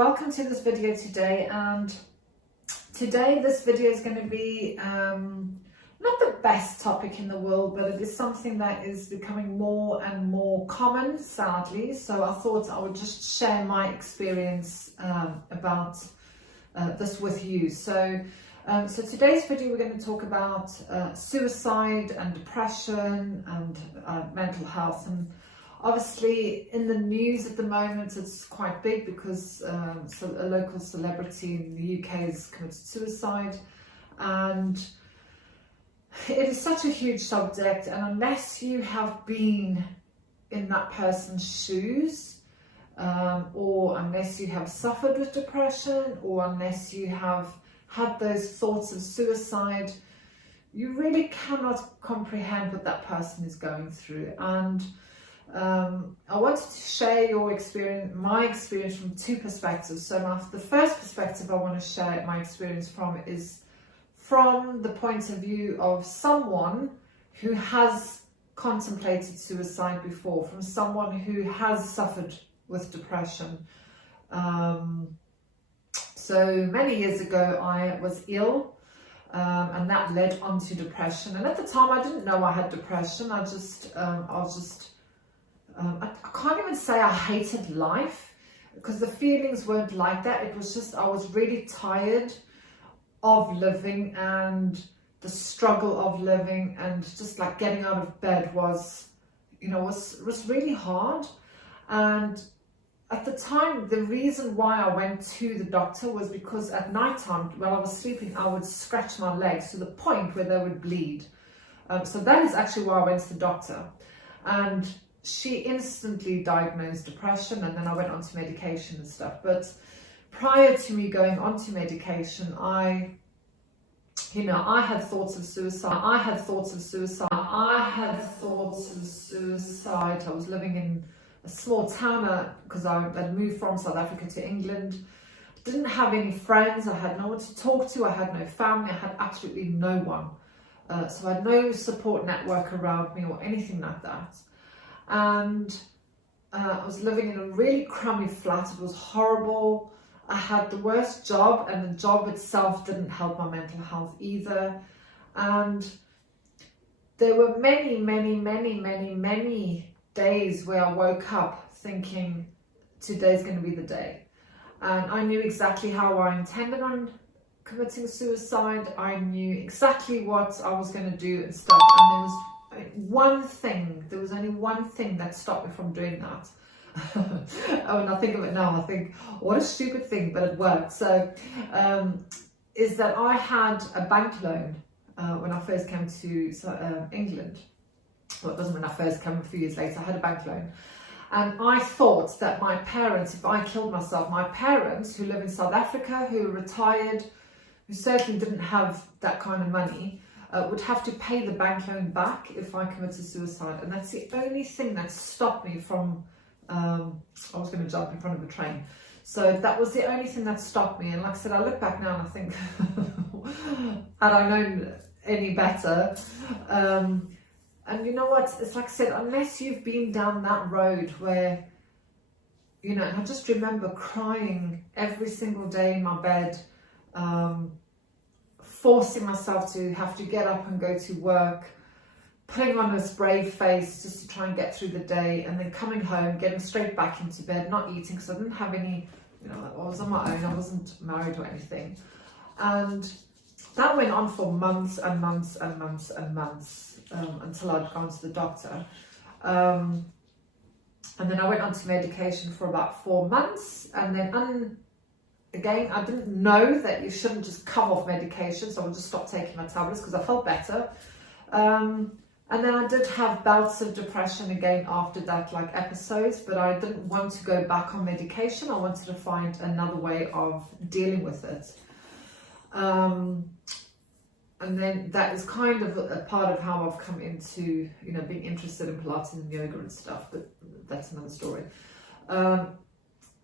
welcome to this video today. And today this video is going to be not the best topic in the world, but it is something that is becoming more and more common, sadly. So I thought I would just share my experience about this with you. So today's video we're going to talk about suicide and depression and mental health. And obviously in the news at the moment it's quite big because a local celebrity in the UK has committed suicide, and it is such a huge subject, and unless you have been in that person's shoes, or unless you have suffered with depression, or unless you have had those thoughts of suicide, you really cannot comprehend what that person is going through. And I wanted to share my experience from two perspectives. So the first perspective I want to share my experience from is from the point of view of someone who has contemplated suicide before, from someone who has suffered with depression. So many years ago I was ill, and that led on to depression. And at the time I didn't know I had depression. I can't even say I hated life, because the feelings weren't like that. It was just I was really tired of living, and the struggle of living, and just like getting out of bed was really hard. And at the time, the reason why I went to the doctor was because at night time, while I was sleeping, I would scratch my legs to the point where they would bleed. So that is actually why I went to the doctor. And she instantly diagnosed depression, and then I went on to medication and stuff. But prior to me going on to medication, I had thoughts of suicide. I was living in a small town because I had moved from South Africa to England. Didn't have any friends. I had no one to talk to. I had no family. I had absolutely no one. So I had no support network around me or anything like that. And I was living in a really crummy flat. It was horrible. I had the worst job, and the job itself didn't help my mental health either. And there were many days where I woke up thinking, today's going to be the day. And I knew exactly how I intended on committing suicide. I knew exactly what I was going to do and stuff. And there was only one thing that stopped me from doing that. When I think of it now, I think, what a stupid thing, but it worked. So is that I had a bank loan when I first came to England. Well, it wasn't when I first came, a few years later. I had a bank loan, and I thought that my parents, if I killed myself, my parents who live in South Africa, who are retired, who certainly didn't have that kind of money, would have to pay the bank loan back if I committed suicide. And that's the only thing that stopped me from, I was going to jump in front of a train. So that was the only thing that stopped me. And like I said, I look back now and I think, had I known any better. And you know what, it's like I said, unless you've been down that road where, and I just remember crying every single day in my bed, forcing myself to have to get up and go to work, putting on this brave face just to try and get through the day, and then coming home, getting straight back into bed, not eating because I didn't have any, I was on my own, I wasn't married or anything. And that went on for months and months and months and months, until I'd gone to the doctor. And then I went on to medication for about 4 months, and then again, I didn't know that you shouldn't just come off medication, so I just stopped taking my tablets because I felt better. And then I did have bouts of depression again after that, like episodes, but I didn't want to go back on medication. I wanted to find another way of dealing with it. And then that is kind of a part of how I've come into, being interested in Pilates and yoga and stuff, but that's another story.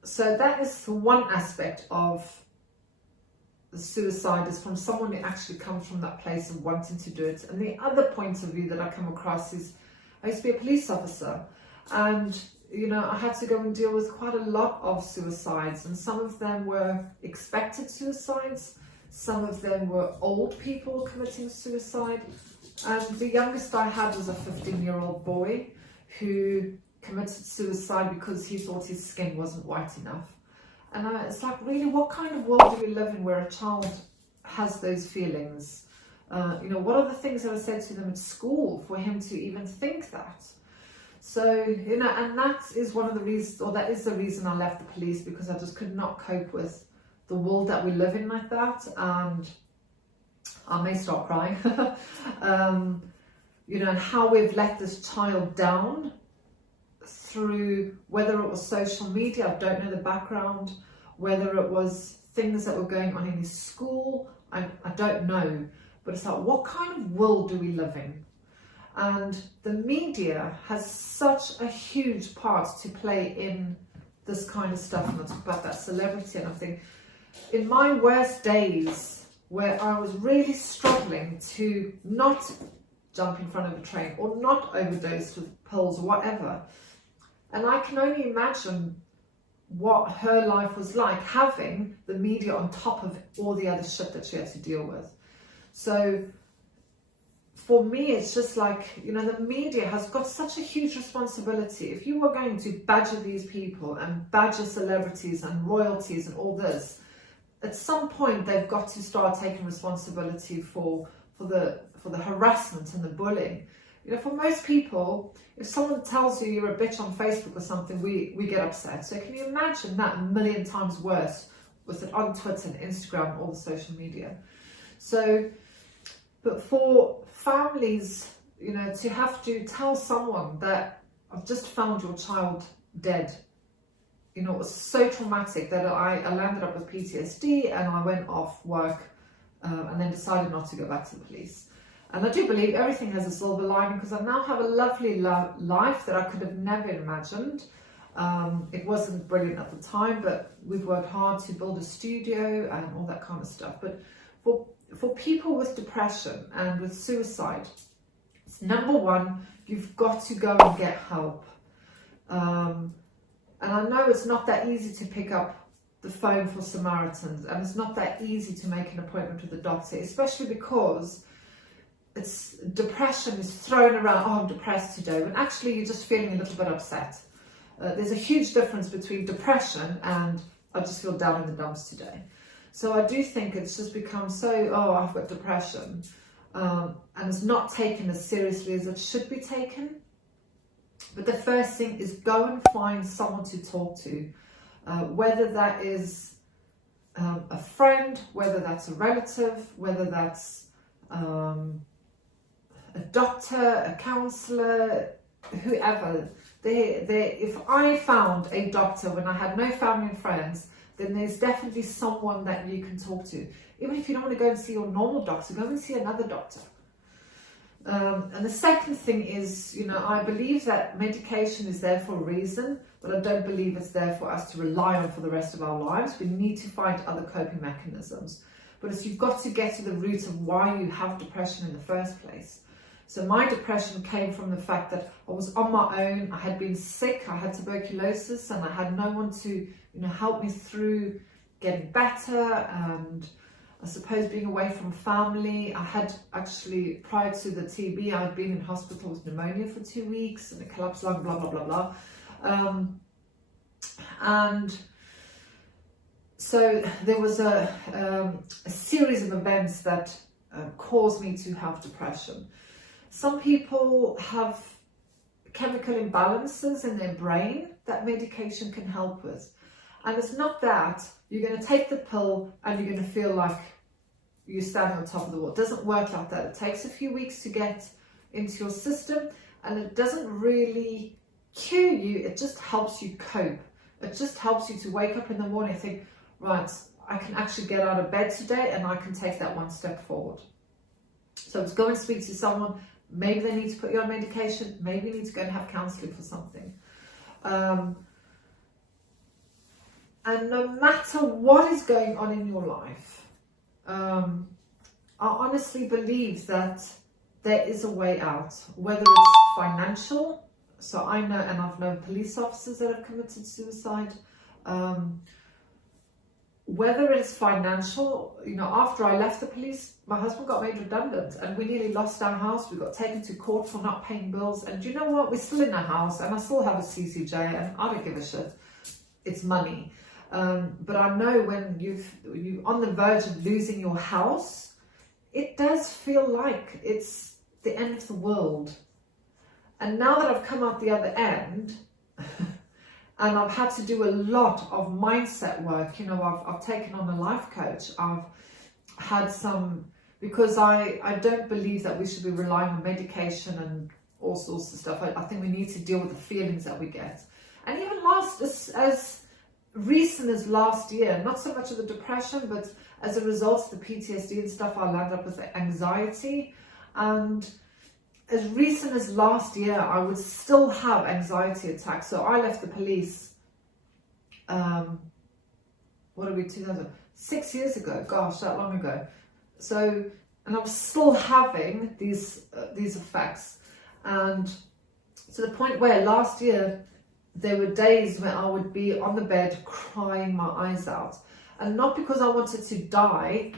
So that is one aspect of the suicide, is from someone who actually comes from that place of wanting to do it. And the other point of view that I come across is, I used to be a police officer, and you know, I had to go and deal with quite a lot of suicides, and some of them were expected suicides, some of them were old people committing suicide, and the youngest I had was a 15-year-old boy who committed suicide because he thought his skin wasn't white enough. And it's like, really, what kind of world do we live in where a child has those feelings? You know, what are the things that are said to them at school for him to even think that? So, you know, and that is one of the reasons, or that is the reason I left the police, because I just could not cope with the world that we live in like that. And I may start crying. You know, and how we've let this child down through, whether it was social media, I don't know the background, whether it was things that were going on in his school, I don't know. But it's like, what kind of world do we live in? And the media has such a huge part to play in this kind of stuff. And I talk about that celebrity, and I think in my worst days, where I was really struggling to not jump in front of a train or not overdose with pills or whatever, and I can only imagine what her life was like, having the media on top of all the other shit that she had to deal with. So for me, it's just like, you know, the media has got such a huge responsibility. If you were going to badger these people and badger celebrities and royalties and all this, at some point they've got to start taking responsibility for the harassment and the bullying. You know, for most people, if someone tells you you're a bitch on Facebook or something, we get upset. So can you imagine that a million times worse with it on Twitter and Instagram, all the social media? So, but for families, you know, to have to tell someone that I've just found your child dead, you know, it was so traumatic that I landed up with PTSD, and I went off work and then decided not to go back to the police. And I do believe everything has a silver lining, because I now have a lovely life that I could have never imagined. It wasn't brilliant at the time, but we've worked hard to build a studio and all that kind of stuff. But for people with depression and with suicide, it's number one, you've got to go and get help. And I know it's not that easy to pick up the phone for Samaritans, and it's not that easy to make an appointment with a doctor, especially because depression is thrown around. Oh, I'm depressed today, when actually you're just feeling a little bit upset. There's a huge difference between depression and I just feel down in the dumps today. So I do think it's just become so, oh, I've got depression, and it's not taken as seriously as it should be taken. But the first thing is go and find someone to talk to, whether that is a friend, whether that's a relative, whether that's a doctor, a counsellor, whoever. If I found a doctor when I had no family and friends, then there's definitely someone that you can talk to. Even if you don't want to go and see your normal doctor, go and see another doctor. And the second thing is, you know, I believe that medication is there for a reason, but I don't believe it's there for us to rely on for the rest of our lives. We need to find other coping mechanisms. But it's, you've got to get to the root of why you have depression in the first place. So my depression came from the fact that I was on my own. I had been sick, I had tuberculosis, and I had no one to, you know, help me through getting better. And I suppose being away from family, I had actually, prior to the TB, I had been in hospital with pneumonia for 2 weeks and a collapsed lung, blah, blah, blah, blah. And so there was a series of events that caused me to have depression. Some people have chemical imbalances in their brain that medication can help with. And it's not that you're going to take the pill and you're going to feel like you're standing on top of the world. It doesn't work like that. It takes a few weeks to get into your system, and it doesn't really cure you. It just helps you cope. It just helps you to wake up in the morning and think, right, I can actually get out of bed today and I can take that one step forward. So it's go and speak to someone. Maybe they need to put you on medication. Maybe you need to go and have counselling for something. And no matter what is going on in your life, I honestly believe that there is a way out, whether it's financial, So I know, and I've known police officers that have committed suicide. Whether it's financial, you know, after I left the police, my husband got made redundant and we nearly lost our house. We got taken to court for not paying bills. And you know what? We're still in our house and I still have a CCJ and I don't give a shit. It's money. But I know when you're on the verge of losing your house, it does feel like it's the end of the world. And now that I've come out the other end, and I've had to do a lot of mindset work, you know, I've taken on a life coach. I've had some, because I don't believe that we should be relying on medication and all sorts of stuff. I think we need to deal with the feelings that we get. And even as recent as last year, not so much of the depression, but as a result of the PTSD and stuff, I landed up with anxiety. And as recent as last year, I would still have anxiety attacks. So I left the police, 6 years ago, gosh, that long ago. So, and I'm still having these effects. And to the point where last year, there were days when I would be on the bed crying my eyes out. And not because I wanted to die.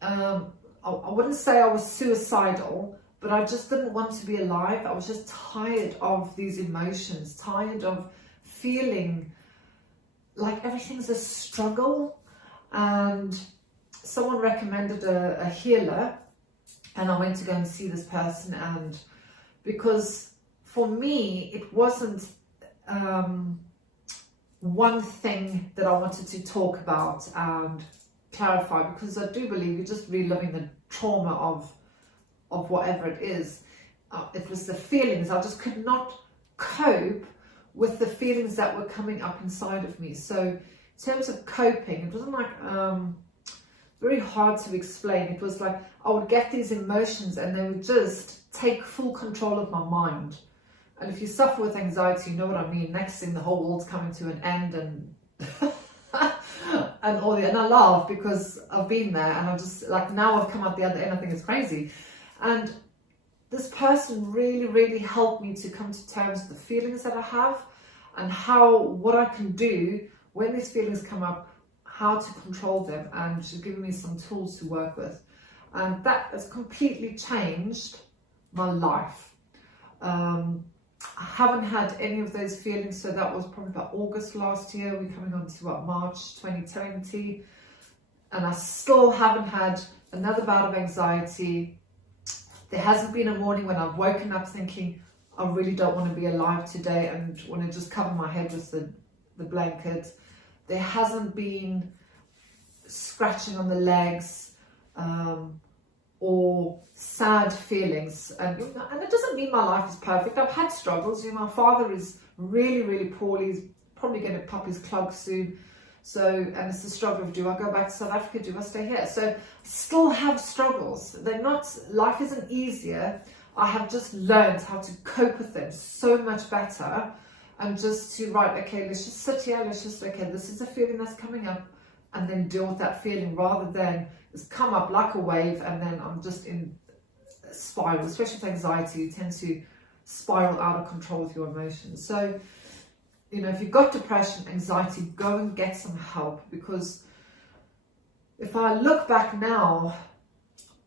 I wouldn't say I was suicidal, but I just didn't want to be alive. I was just tired of these emotions, tired of feeling like everything's a struggle. And someone recommended a healer, and I went to go and see this person. And because for me, it wasn't one thing that I wanted to talk about and clarify, because I do believe you're just reliving the trauma of whatever it is. It was the feelings. I just could not cope with the feelings that were coming up inside of me. So in terms of coping, it wasn't like very hard to explain. It was like I would get these emotions and they would just take full control of my mind. And if you suffer with anxiety, you know what I mean. Next thing, the whole world's coming to an end, and and I laugh because I've been there, and I'm just like, now I've come out the other end. I think it's crazy. And this person really, really helped me to come to terms with the feelings that I have and what I can do when these feelings come up, how to control them. And she's given me some tools to work with. And that has completely changed my life. I haven't had any of those feelings. So that was probably about August last year. We're coming on to March 2020. And I still haven't had another bout of anxiety. There hasn't been a morning when I've woken up thinking, I really don't want to be alive today and want to just cover my head with the blanket. There hasn't been scratching on the legs or sad feelings. And it doesn't mean my life is perfect. I've had struggles. You know, my father is really, really poorly. He's probably going to pop his clog soon. So, and it's the struggle of, do I go back to South Africa? Do I stay here? So still have struggles. Life isn't easier. I have just learned how to cope with them so much better. And just to, okay, let's just sit here. Let's just, okay, this is a feeling that's coming up, and then deal with that feeling, rather than it's come up like a wave and then I'm just in a spiral. Especially with anxiety, you tend to spiral out of control with your emotions. So, you know, if you've got depression, anxiety, go and get some help. Because if I look back now,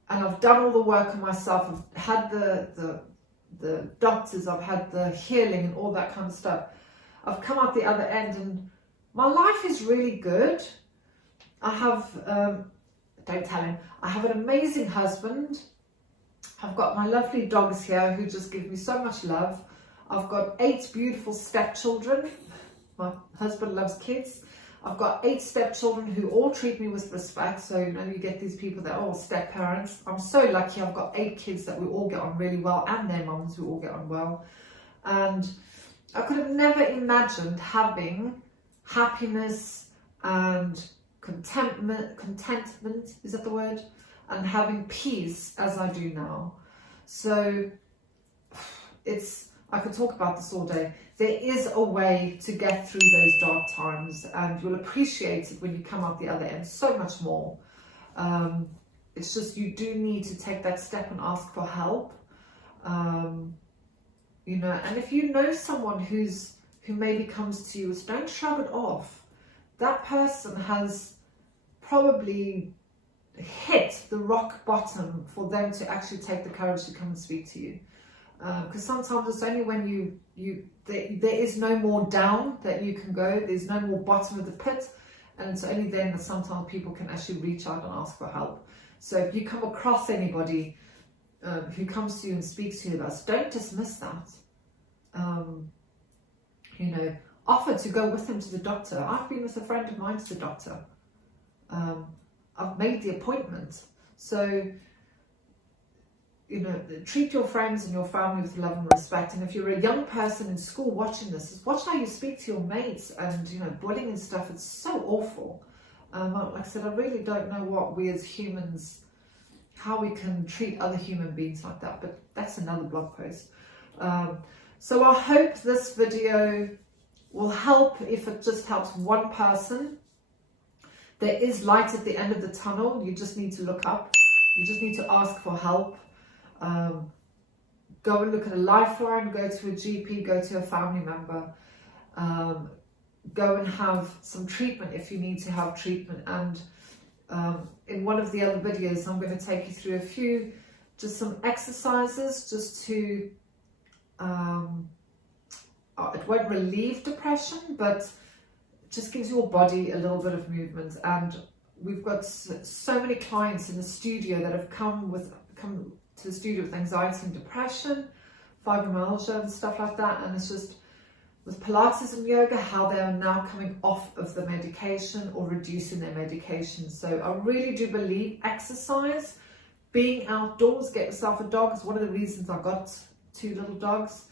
and I've done all the work on myself, I've had the doctors, I've had the healing and all that kind of stuff, I've come out the other end and my life is really good. I have, don't tell him, I have an amazing husband. I've got my lovely dogs here who just give me so much love. I've got 8 beautiful stepchildren. My husband loves kids. I've got 8 stepchildren who all treat me with respect. So, you know, you get these people that are all step parents. I'm so lucky. I've got 8 kids that we all get on really well, and their mums who all get on well. And I could have never imagined having happiness and contentment, is that the word? And having peace as I do now. So I could talk about this all day. There is a way to get through those dark times, and you'll appreciate it when you come out the other end so much more. It's just, you do need to take that step and ask for help. you know. And if you know someone who maybe comes to you, don't shrug it off. That person has probably hit the rock bottom for them to actually take the courage to come and speak to you. Because sometimes it's only when there is no more down that you can go, there's no more bottom of the pit, and it's only then that sometimes people can actually reach out and ask for help. So if you come across anybody who comes to you and speaks to you about us, don't dismiss that. You know, offer to go with them to the doctor. I've been with a friend of mine to the doctor. I've made the appointment. So, you know, treat your friends and your family with love and respect. And if you're a young person in school watching this, watch how you speak to your mates, and, you know, bullying and stuff. It's so awful. Like I said, I really don't know what we as humans, how we can treat other human beings like that, but that's another blog post. So I hope this video will help. If it just helps one person, there is light at the end of the tunnel. You just need to look up. You just need to ask for help. Go and look at a lifeline, go to a GP, go to a family member, go and have some treatment if you need to have treatment. And in one of the other videos, I'm going to take you through some exercises just to, it won't relieve depression, but it just gives your body a little bit of movement. And we've got so many clients in the studio that have come to the studio with anxiety and depression, fibromyalgia and stuff like that. And it's just with Pilates and yoga, how they are now coming off of the medication or reducing their medication. So I really do believe exercise, being outdoors, get yourself a dog. It's one of the reasons I got 2 little dogs.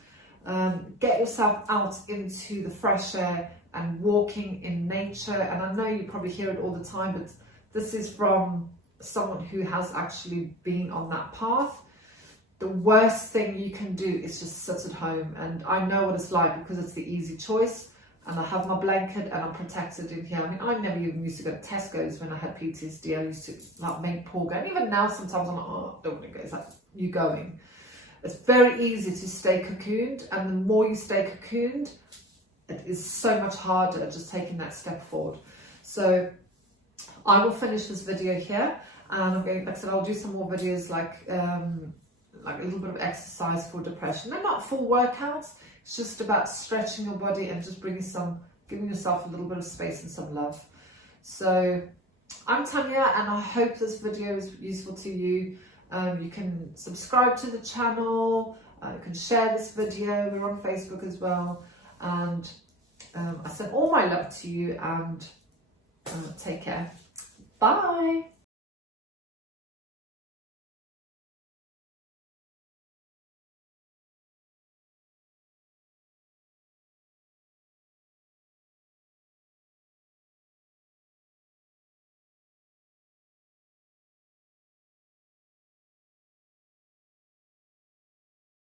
Get yourself out into the fresh air and walking in nature. And I know you probably hear it all the time, but this is from someone who has actually been on that path. The worst thing you can do is just sit at home, and I know what it's like because it's the easy choice, and I have my blanket and I'm protected in here. I mean, I never even used to go to Tesco's when I had PTSD. I used to like make Paul go, and even now sometimes I'm like, oh, I don't want to go. It's like, you going. It's very easy to stay cocooned, and the more you stay cocooned, it is so much harder just taking that step forward. So I will finish this video here, and I'm going, like I said, I'll do some more videos like a little bit of exercise for depression. They're not full workouts. It's just about stretching your body and just giving yourself a little bit of space and some love. So I'm Tanja, and I hope this video is useful to you. You can subscribe to the channel. You can share this video. We're on Facebook as well. And I send all my love to you, and take care. Bye.